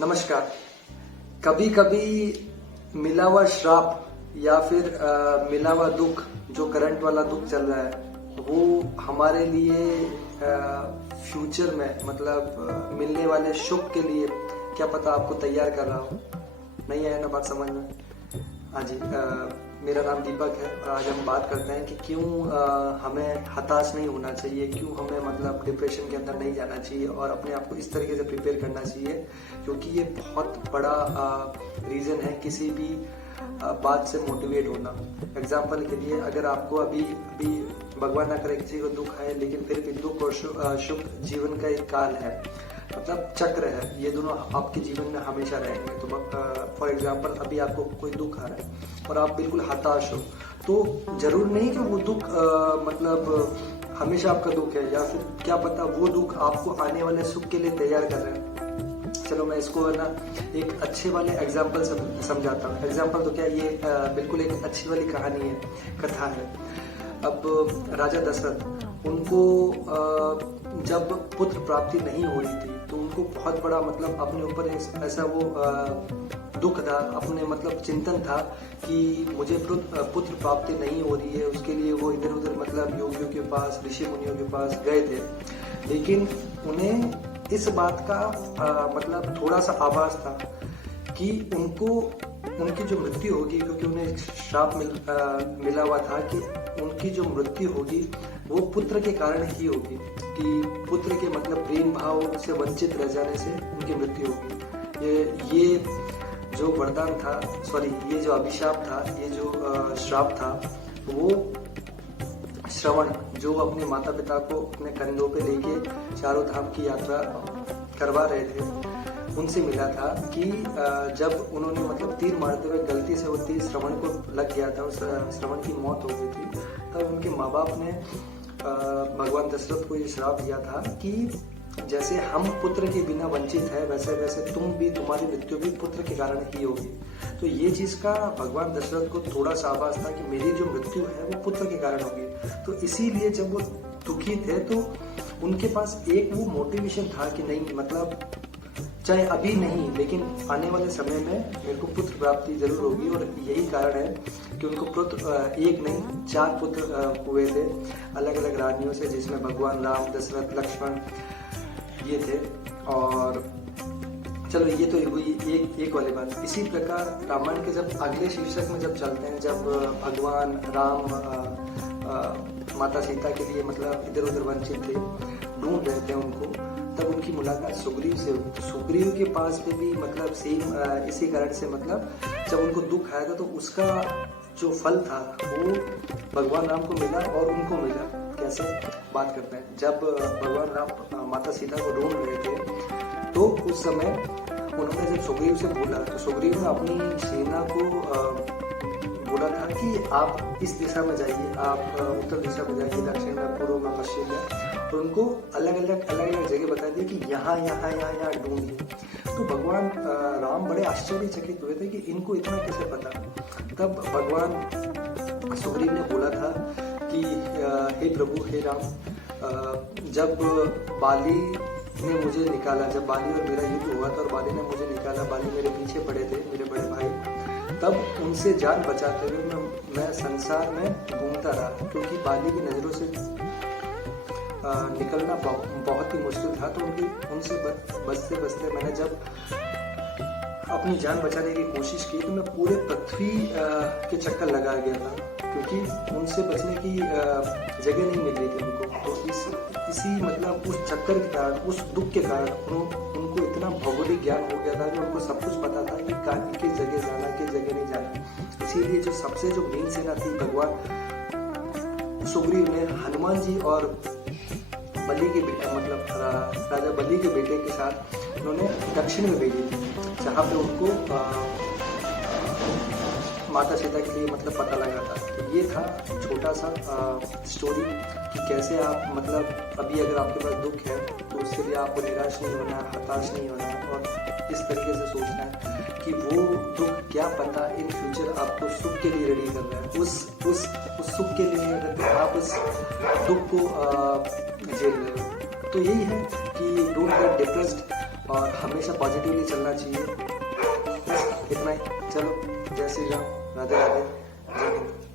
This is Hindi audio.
नमस्कार। कभी कभी मिला हुआ श्राप या फिर मिला हुआ दुख, जो करंट वाला दुख चल रहा है, वो हमारे लिए फ्यूचर में मतलब मिलने वाले सुख के लिए क्या पता आपको तैयार कर रहा हो। नहीं आया ना बात समझ में? हाँ जी, मेरा नाम दीपक है और आज हम बात करते हैं कि क्यों हमें हताश नहीं होना चाहिए, क्यों हमें मतलब डिप्रेशन के अंदर नहीं जाना चाहिए और अपने आप को इस तरीके से प्रिपेयर करना चाहिए, क्योंकि ये बहुत बड़ा रीज़न है किसी भी बात से मोटिवेट होना। एग्जाम्पल के लिए, अगर आपको अभी भगवान ना करे किसी को दुख है, लेकिन फिर भी दुख और सुख जीवन का एक काल है, मतलब चक्र है, ये दोनों आपके जीवन में हमेशा रहेंगे। तो फॉर एग्जाम्पल अभी आपको कोई दुख आ रहा है और आप बिल्कुल हताश हो, तो जरूर नहीं कि वो दुख मतलब हमेशा आपका दुख है, या फिर क्या पता वो दुख आपको आने वाले सुख के लिए तैयार कर रहे हैं। चलो मैं इसको ना एक अच्छे वाले एग्जाम्पल से समझाता हूँ। एग्जाम्पल तो क्या, ये बिल्कुल एक अच्छी वाली कहानी है, कथा है। अब राजा दशरथ, उनको जब पुत्र प्राप्ति नहीं हो रही थी तो उनको बहुत बड़ा मतलब अपने ऊपर ऐसा वो दुख था, अपने मतलब चिंतन था कि मुझे पुत्र प्राप्ति नहीं हो रही है। उसके लिए वो इधर उधर मतलब योगियों के पास, ऋषि मुनियों के पास गए थे, लेकिन उन्हें इस बात का मतलब थोड़ा सा आभास था कि उनकी जो मृत्यु होगी, क्योंकि उन्हें श्राप मिला हुआ था कि उनकी जो मृत्यु होगी वो पुत्र के कारण ही होगी, कि पुत्र के मतलब प्रेम भाव से वंचित रह जाने से उनकी मृत्यु होगी। ये जो वरदान था, ये जो अभिशाप था, ये जो श्राप था, वो श्रवण जो अपने माता पिता को अपने कंधों पे लेके चारों धाम की यात्रा करवा रहे थे, उनसे मिला था कि जब उन्होंने मतलब तीर मारते हुए गलती से वो तीर श्रवण को लग गया था, उस श्रवण की मौत हो गई थी, तब उनके माँ बाप ने भगवान दशरथ को ये श्राप दिया था कि जैसे हम पुत्र के बिना वंचित है, वैसे वैसे तुम्हारी मृत्यु भी पुत्र के कारण ही होगी। तो ये चीज का भगवान दशरथ को थोड़ा सा आभास था कि मेरी जो मृत्यु है वो पुत्र के कारण होगी। तो इसीलिए जब वो दुखी थे तो उनके पास एक वो मोटिवेशन था कि नहीं, मतलब चाहे अभी नहीं लेकिन आने वाले समय में मेरे को पुत्र प्राप्ति जरूर होगी। और यही कारण है कि उनको पुत्र एक नहीं 4 पुत्र हुए थे अलग अलग रानियों से, जिसमें भगवान राम, दशरथ, लक्ष्मण ये थे। और चलो ये तो हुई एक वाली बात। इसी प्रकार रामायण के जब अगले शीर्षक में जब चलते हैं, जब भगवान राम माता सीता के लिए मतलब इधर उधर वंचित थे, ढूंढ रहे थे उनको, तब उनकी मुलाकात सुग्रीव से हुई। तो सुग्रीव के पास पे भी मतलब सेम इसी कारण से मतलब जब उनको दुख आया था तो उसका जो फल था वो भगवान राम को मिला और उनको मिला। कैसे बात करते हैं, जब भगवान राम माता सीता को ढूंढ रहे थे तो उस समय उन्होंने जब सुग्रीव से बोला तो सुग्रीव ने अपनी सेना को बोला था कि आप इस दिशा में जाइए, आप उत्तर दिशा में जाइए, दक्षिण में, पूर्व में, पश्चिम में, और उनको अलग अलग जगह बता दिया कि यहाँ ढूंढिए। तो भगवान राम बड़े आश्चर्यचकित हुए थे कि इनको इतना कैसे पता। तब भगवान सुग्रीव ने बोला था कि हे प्रभु, हे राम, जब बाली ने मुझे निकाला, जब बाली और मेरा युद्ध हुआ था और बाली ने मुझे निकाला, बाली मेरे पीछे पड़े थे, मेरे बड़े भाई, तब उनसे जान बचाते हुए मैं संसार में घूमता रहा, क्योंकि बाली की नजरों से निकलना बहुत ही मुश्किल था। तो उनसे बचते बचते मैंने जब अपनी जान बचाने की कोशिश की तो मैं पूरे पृथ्वी के चक्कर लगा गया था, क्योंकि उनसे बचने की जगह नहीं मिल रही थी उनको। तो इसी मतलब उस चक्कर के कारण, उस दुख के कारण उनको इतना भौगोलिक ज्ञान हो गया था कि उनको सब कुछ पता था कि किस जगह जाना, किस जगह नहीं जाना। इसीलिए जो सबसे जो मेन सेना थी, भगवान सुग्रीव ने हनुमान जी और बलि के बेटे मतलब राजा बलि के बेटे के साथ उन्होंने दक्षिण में भेजी थी, जहाँ पे उनको माता सीता के लिए मतलब पता लगा था। तो ये था छोटा सा स्टोरी कि कैसे आप मतलब अभी अगर आपके पास दुख है तो उसके लिए आपको निराश नहीं होना, हताश नहीं होना, और इस तरीके से सोचना है कि वो दुख क्या पता इन फ्यूचर आपको सुख के लिए रेडी कर रहा है। उस सुख के लिए अगर आप उस दुख को झेल रहे हो, तो यही है कि डोंट गेट डिप्रेस्ड और हमेशा पॉजिटिवली चलना चाहिए। बस इतना ही। चलो, जय श्री राम, राधे राधे, जय हिंद।